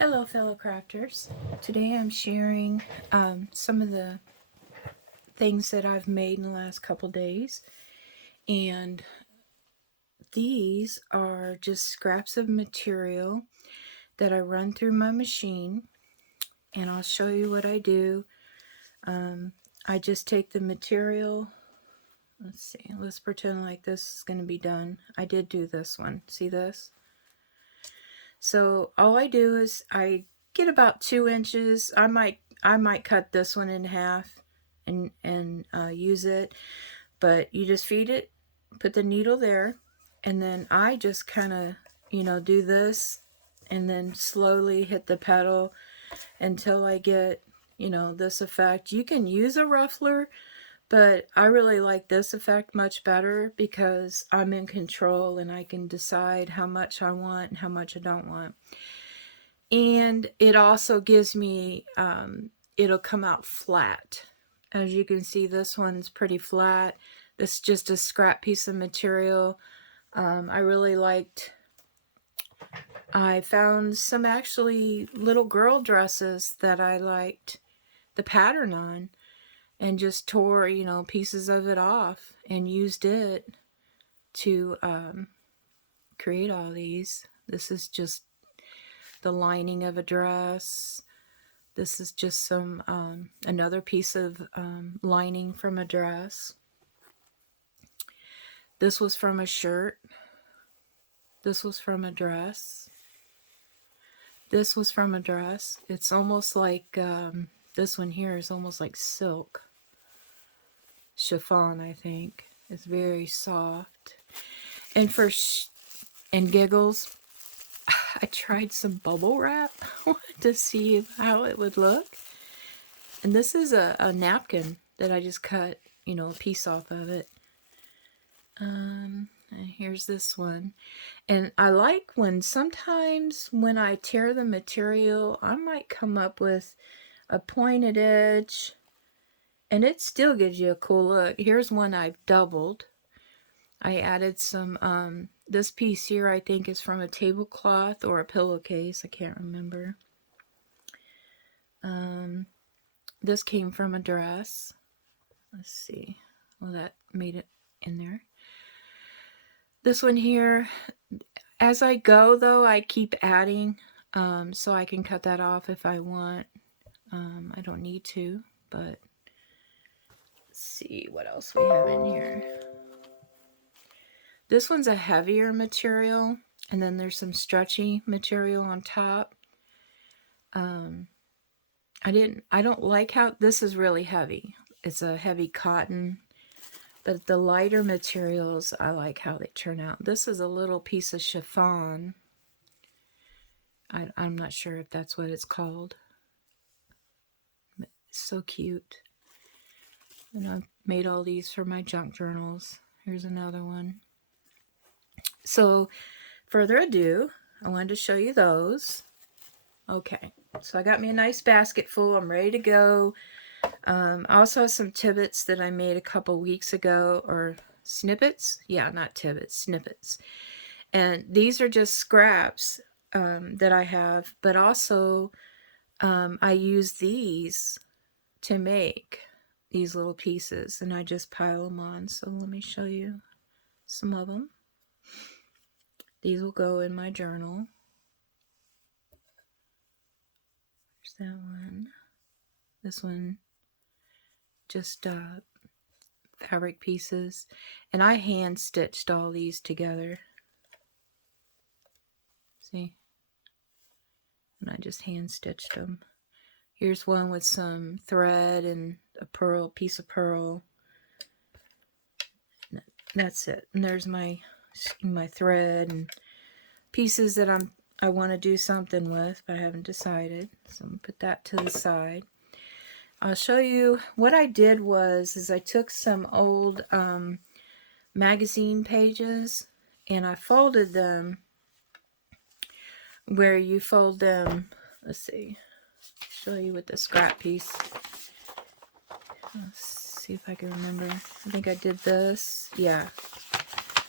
Hello fellow crafters. Today I'm sharing some of the things that I've made in the last couple days, and these are just scraps of material that I run through my machine, and I'll show you what I do. I just take the material. Let's pretend like this is going to be done. I did do this one. See this? So all I do is I get about 2 inches. I might cut this one in half and use it, but you just feed it, put the needle there, and then I just kind of do this and then slowly hit the pedal until I get this effect. You can use a ruffler, but I really like this effect much better because I'm in control and I can decide how much I want and how much I don't want. And it also gives me, it'll come out flat. As you can see, this one's pretty flat. This is just a scrap piece of material. I found some actually little girl dresses that I liked the pattern on, and just tore, pieces of it off and used it to create all these. This is just the lining of a dress. This is just some another piece of lining from a dress. This was from a shirt. This was from a dress. This was from a dress. It's almost like this one here is almost like silk. Chiffon, I think. It's very soft. And for and giggles, I tried some bubble wrap to see how it would look. And this is a napkin that I just cut, a piece off of it. And here's this one. And I like sometimes when I tear the material, I might come up with a pointed edge, and it still gives you a cool look. Here's one I've doubled. I added some, this piece here I think is from a tablecloth or a pillowcase. I can't remember. This came from a dress. Let's see. Well, that made it in there. This one here, as I go though, I keep adding, so I can cut that off if I want. I don't need to, but let's see what else we have in here. This one's a heavier material, and then there's some stretchy material on top. I don't like how this is really heavy. It's a heavy cotton, but the lighter materials, I like how they turn out. This is a little piece of chiffon. I'm not sure if that's what it's called. But it's so cute. And I've made all these for my junk journals. Here's another one. So, further ado, I wanted to show you those. Okay, so I got me a nice basket full. I'm ready to go. I also have some Tibbets that I made a couple weeks ago, or Snippets? Yeah, not Tibbets, Snippets. And these are just scraps that I have, but also I use these to make these little pieces, and I just pile them on. So let me show you some of them. These will go in my journal. There's that one. This one, just fabric pieces. And I hand stitched all these together. See? And I just hand stitched them. Here's one with some thread and a piece of pearl. That's it. And there's my thread and pieces that I want to do something with, but I haven't decided. So I'm going to put that to the side. I'll show you what I did is I took some old magazine pages and I folded them where you fold them. Let's see. Show you with the scrap piece. Let's see if I can remember. I think I did this. Yeah.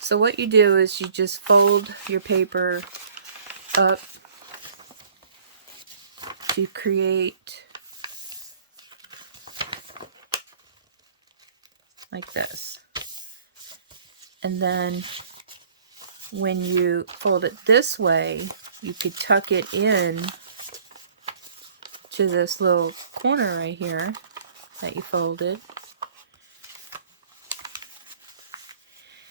So what you do is you just fold your paper up to create like this. And then when you fold it this way, you could tuck it in to this little corner right here that you folded.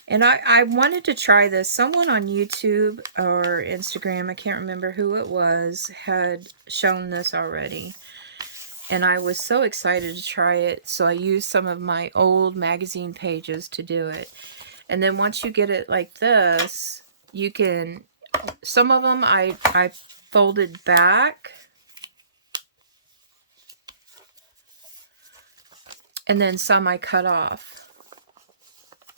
And I wanted to try this. Someone on YouTube or Instagram, I can't remember who it was, had shown this already. And I was so excited to try it, so I used some of my old magazine pages to do it. And then once you get it like this, you can, some of them I folded back. And then some I cut off.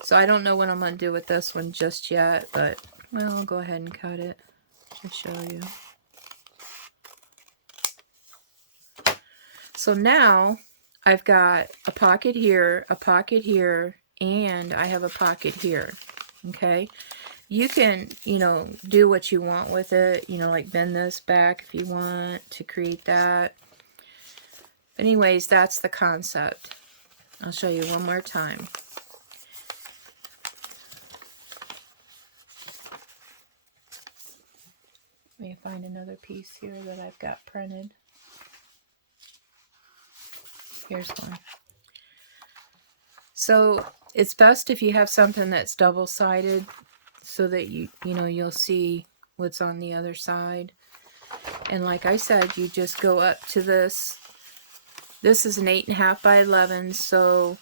So I don't know what I'm going to do with this one just yet, but, well, I'll go ahead and cut it to show you. So now I've got a pocket here, and I have a pocket here, okay? You can, you know, do what you want with it, you know, like bend this back if you want to create that. Anyways, that's the concept. I'll show you one more time. Let me find another piece here that I've got printed. Here's one. So it's best if you have something that's double-sided so that you know you'll see what's on the other side. And like I said, you just go up to this. This is an 8.5 by 11, so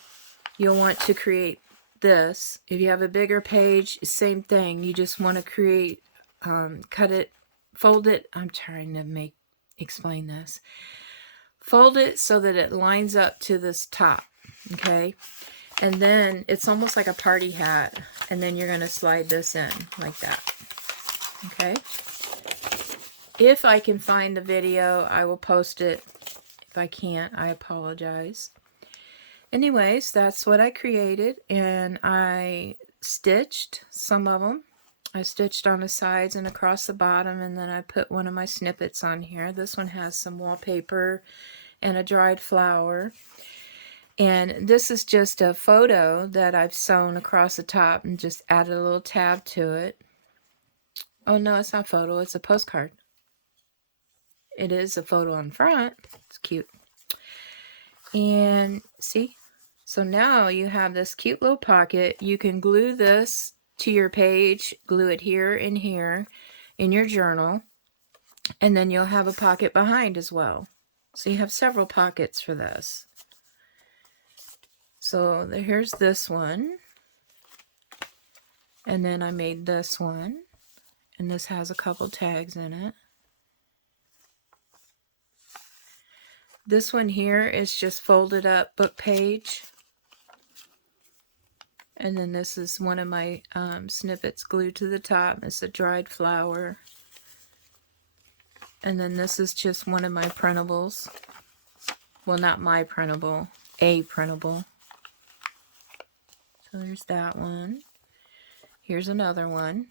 you'll want to create this. If you have a bigger page, same thing. You just want to create, cut it, fold it. I'm trying to explain this. Fold it so that it lines up to this top, okay? And then it's almost like a party hat, and then you're going to slide this in like that, okay? If I can find the video, I will post it. If I can't, I apologize. Anyways, that's what I created, and I stitched some of them. I stitched on the sides and across the bottom, and then I put one of my snippets on here. This one has some wallpaper and a dried flower. And this is just a photo that I've sewn across the top and just added a little tab to it. Oh no, it's not a photo, it's a postcard. It is a photo on front. It's cute. And see? So now you have this cute little pocket. You can glue this to your page, glue it here and here in your journal, and then you'll have a pocket behind as well. So you have several pockets for this. So here's this one, and then I made this one, and this has a couple tags in it. This one here is just folded up book page. And then this is one of my snippets glued to the top. It's a dried flower. And then this is just one of my printables. Well, not my printable, a printable. So there's that one. Here's another one.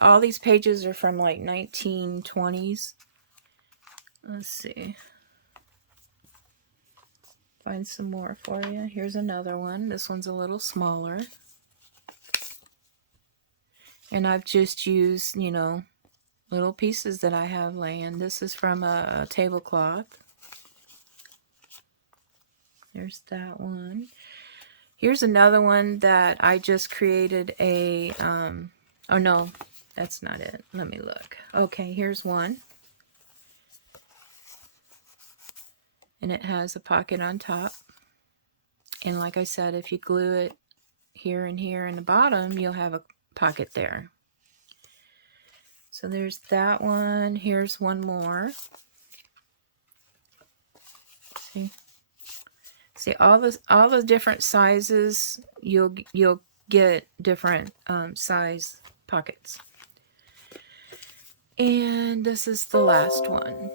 All these pages are from like 1920s. Let's see. Find some more for you. Here's another one. This one's a little smaller. And I've just used, you know, little pieces that I have laying. This is from a tablecloth. There's that one. Here's another one that I just created a, oh no, that's not it. Let me look. Okay, here's one. And it has a pocket on top. And like I said, if you glue it here and here in the bottom, you'll have a pocket there. So there's that one. Here's one more. See all the different sizes. You'll get different size pockets. And this is the last one.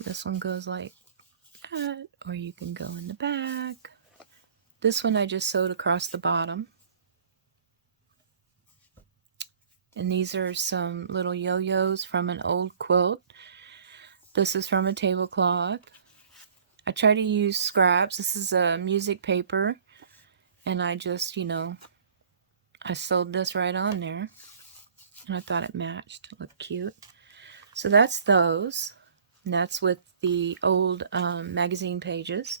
This one goes like that, or you can go in the back. This one I just sewed across the bottom. And these are some little yo-yos from an old quilt. This is from a tablecloth. I try to use scraps. This is a music paper. And I just, I sewed this right on there. And I thought it matched. It looked cute. So that's those. And that's with the old magazine pages.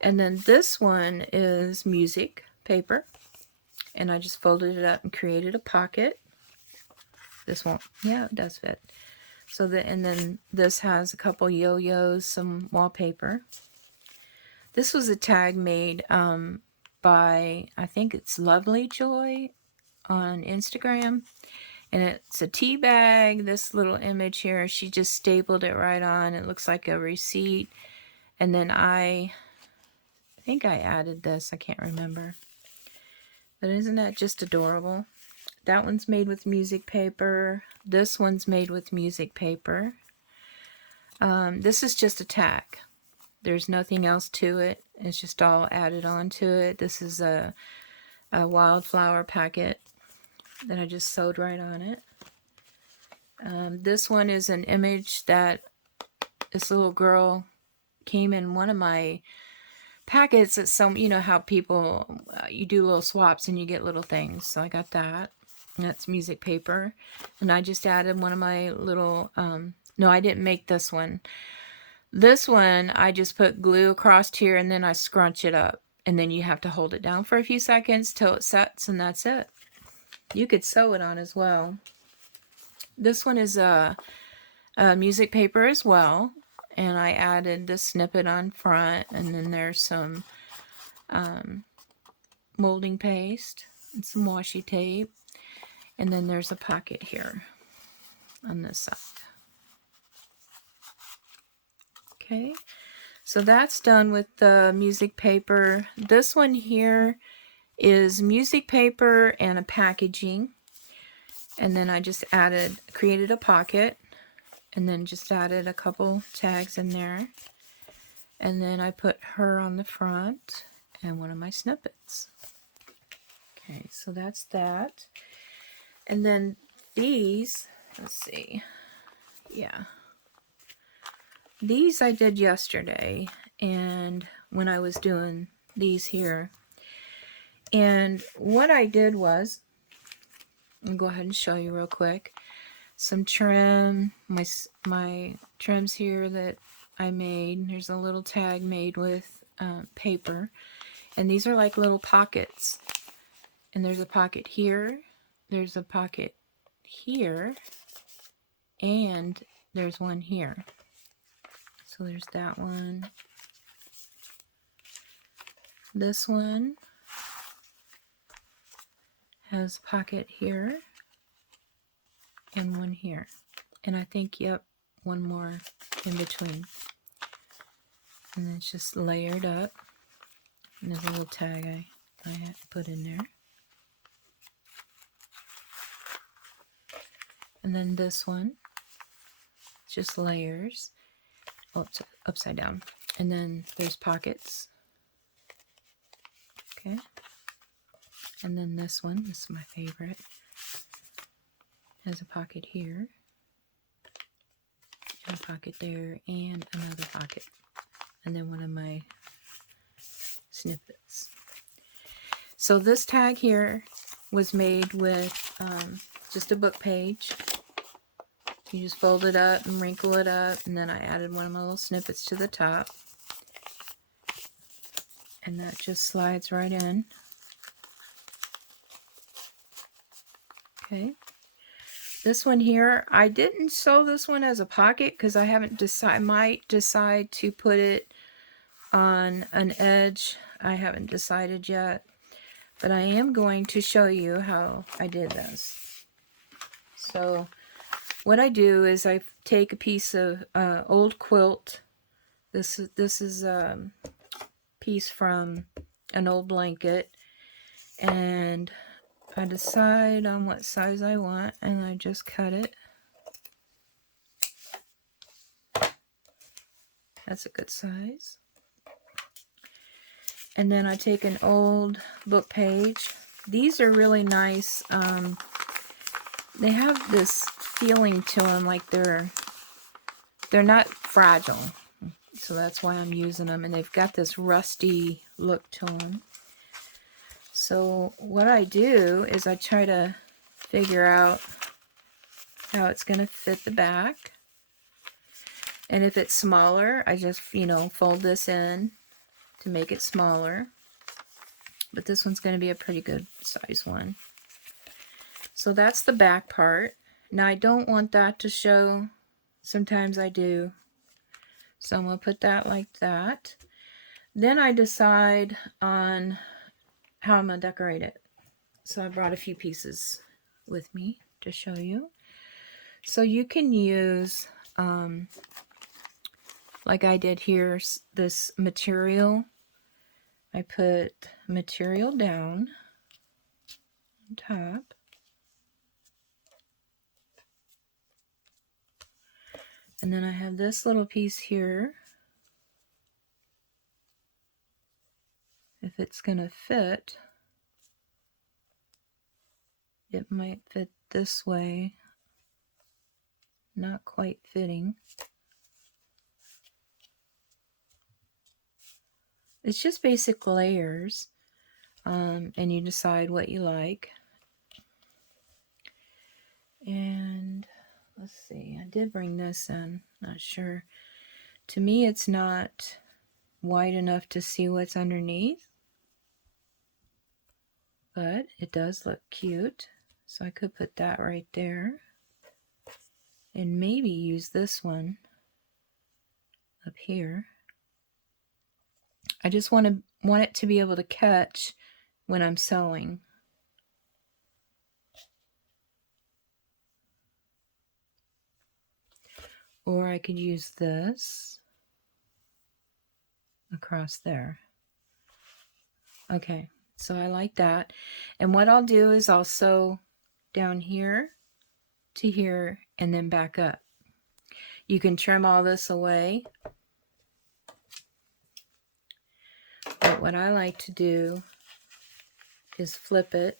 And then this one is music paper. And I just folded it up and created a pocket. This won't, yeah, it does fit. So and then this has a couple yo-yos, some wallpaper. This was a tag made by, I think it's Lovely Joy on Instagram. And it's a tea bag. This little image here, she just stapled it right on. It looks like a receipt. And then I think I added this. I can't remember. But isn't that just adorable? That one's made with music paper. This one's made with music paper. This is just a tag. There's nothing else to it. It's just all added on to it. This is a wildflower packet that I just sewed right on it. This one is an image that this little girl came in one of my packets. It's some, you know how people, you do little swaps and you get little things. So I got that. And that's music paper. And I just added one of my little, no, I didn't make this one. This one, I just put glue across here and then I scrunch it up. And then you have to hold it down for a few seconds till it sets, and that's it. You could sew it on as well. This one is a music paper as well. And I added the snippet on front. And then there's some molding paste and some washi tape. And then there's a pocket here on this side. Okay, so that's done with the music paper. This one here is music paper and a packaging. And then I just created a pocket. And then just added a couple tags in there. And then I put her on the front and one of my snippets. Okay, so that's that. And then these, let's see, yeah. These I did yesterday, and when I was doing these here. And what I did was, I'll go ahead and show you real quick. Some trim, my trims here that I made. There's a little tag made with paper. And these are like little pockets. And there's a pocket here. There's a pocket here, and there's one here. So there's that one. This one has a pocket here and one here. And I think, yep, one more in between. And then it's just layered up. And there's a little tag I had to put in there. And then this one, just layers. Oh, it's upside down. And then there's pockets. Okay. And then this one, this is my favorite, has a pocket here, and a pocket there, and another pocket. And then one of my snippets. So this tag here was made with just a book page. You just fold it up and wrinkle it up, and then I added one of my little snippets to the top. And that just slides right in. Okay. This one here, I didn't sew this one as a pocket because I haven't decided. I might decide to put it on an edge. I haven't decided yet. But I am going to show you how I did this. So what I do is I take a piece of old quilt. This is a piece from an old blanket, and I decide on what size I want, and I just cut it. That's a good size. And then I take an old book page. These are really nice they have this feeling to them like they're not fragile. So that's why I'm using them. And they've got this rusty look to them. So what I do is I try to figure out how it's going to fit the back. And if it's smaller, I just, fold this in to make it smaller. But this one's going to be a pretty good size one. So that's the back part. Now I don't want that to show. Sometimes I do. So I'm going to put that like that. Then I decide on how I'm going to decorate it. So I brought a few pieces with me to show you. So you can use, like I did here, this material. I put material down on top. And then I have this little piece here. If it's going to fit, it might fit this way. Not quite fitting. It's just basic layers, and you decide what you like. And let's see, I did bring this in, not sure. To me, it's not wide enough to see what's underneath, but it does look cute. So I could put that right there, and maybe use this one up here. I just want it to be able to catch when I'm sewing. Or I could use this across there. Okay, so I like that. And what I'll do is I'll sew down here to here and then back up. You can trim all this away. But what I like to do is flip it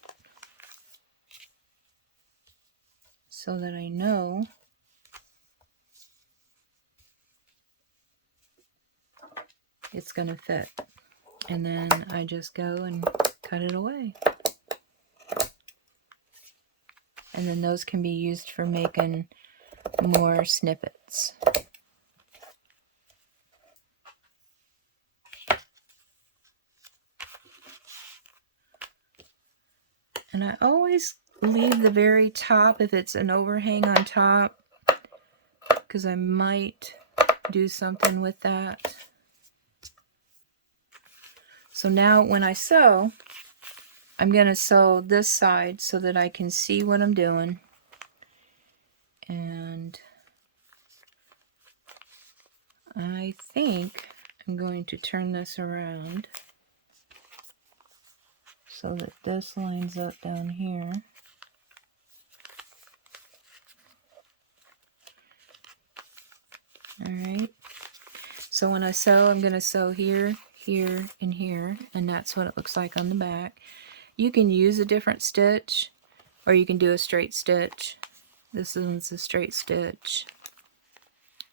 so that I know it's going to fit. And then I just go and cut it away. And then those can be used for making more snippets. And I always leave the very top if it's an overhang on top, because I might do something with that. So now when I sew, I'm going to sew this side so that I can see what I'm doing. And I think I'm going to turn this around so that this lines up down here. Alright, so when I sew, I'm going to sew here, here, and here, and that's what it looks like on the back. You can use a different stitch, or you can do a straight stitch. This one's a straight stitch.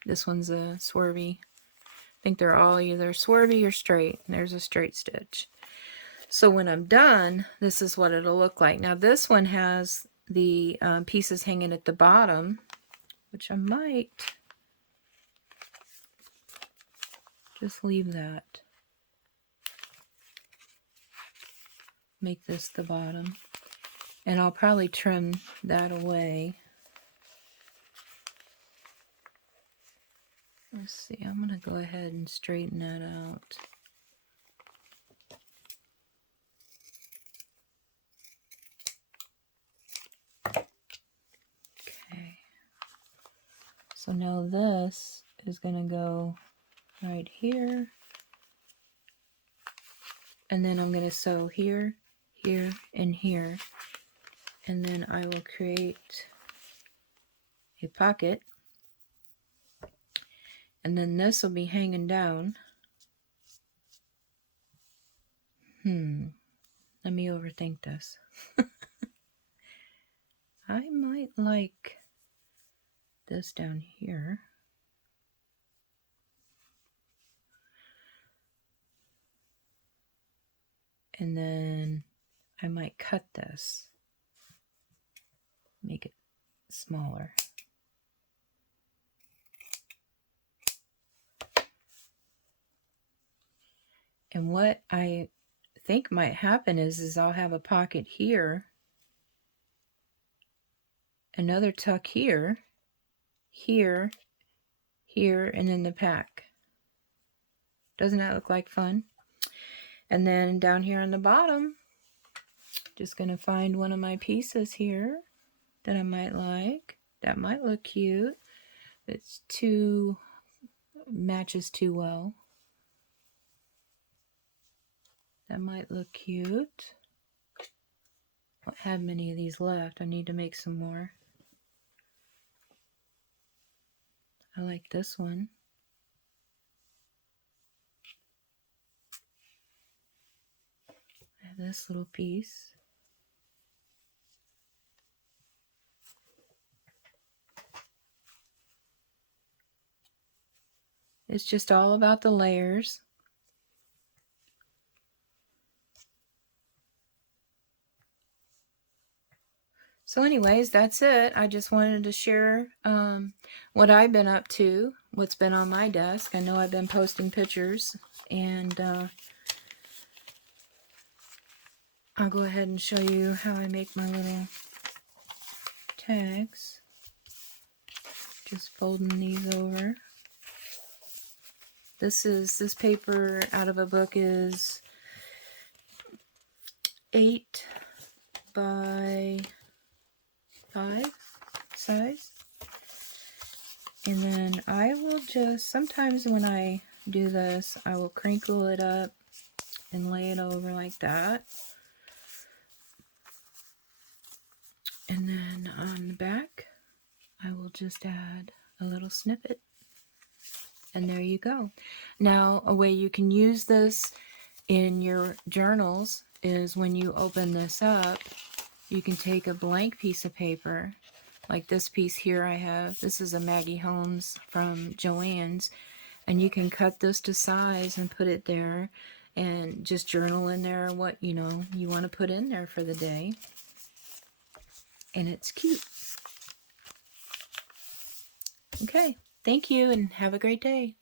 This one's a swervy. I think they're all either swervy or straight. There's a straight stitch. So when I'm done, this is what it'll look like. Now this one has the pieces hanging at the bottom, which I might just leave that. Make this the bottom. And I'll probably trim that away. Let's see, I'm going to go ahead and straighten that out. Okay. So now this is going to go right here. And then I'm going to sew here, here, and here. And then I will create a pocket. And then this will be hanging down. Let me overthink this. I might like this down here. And then I might cut this, make it smaller. And what I think might happen is I'll have a pocket here, another tuck here, here, here, and then the pack. Doesn't that look like fun? And then down here on the bottom, just going to find one of my pieces here that I might like. That might look cute. It's too, matches too well. That might look cute. I don't have many of these left. I need to make some more. I like this one. I have this little piece. It's just all about the layers. So anyways, that's it. I just wanted to share what I've been up to, what's been on my desk. I know I've been posting pictures, and I'll go ahead and show you how I make my little tags. Just folding these over. This paper out of a book is 8 by 5 size. And then I will just, sometimes when I do this, I will crinkle it up and lay it over like that. And then on the back, I will just add a little snippet. And there you go. Now, a way you can use this in your journals is when you open this up, you can take a blank piece of paper, like this piece here I have. This is a Maggie Holmes from Joann's, and you can cut this to size and put it there and just journal in there what you want to put in there for the day. And it's cute. Okay, thank you and have a great day.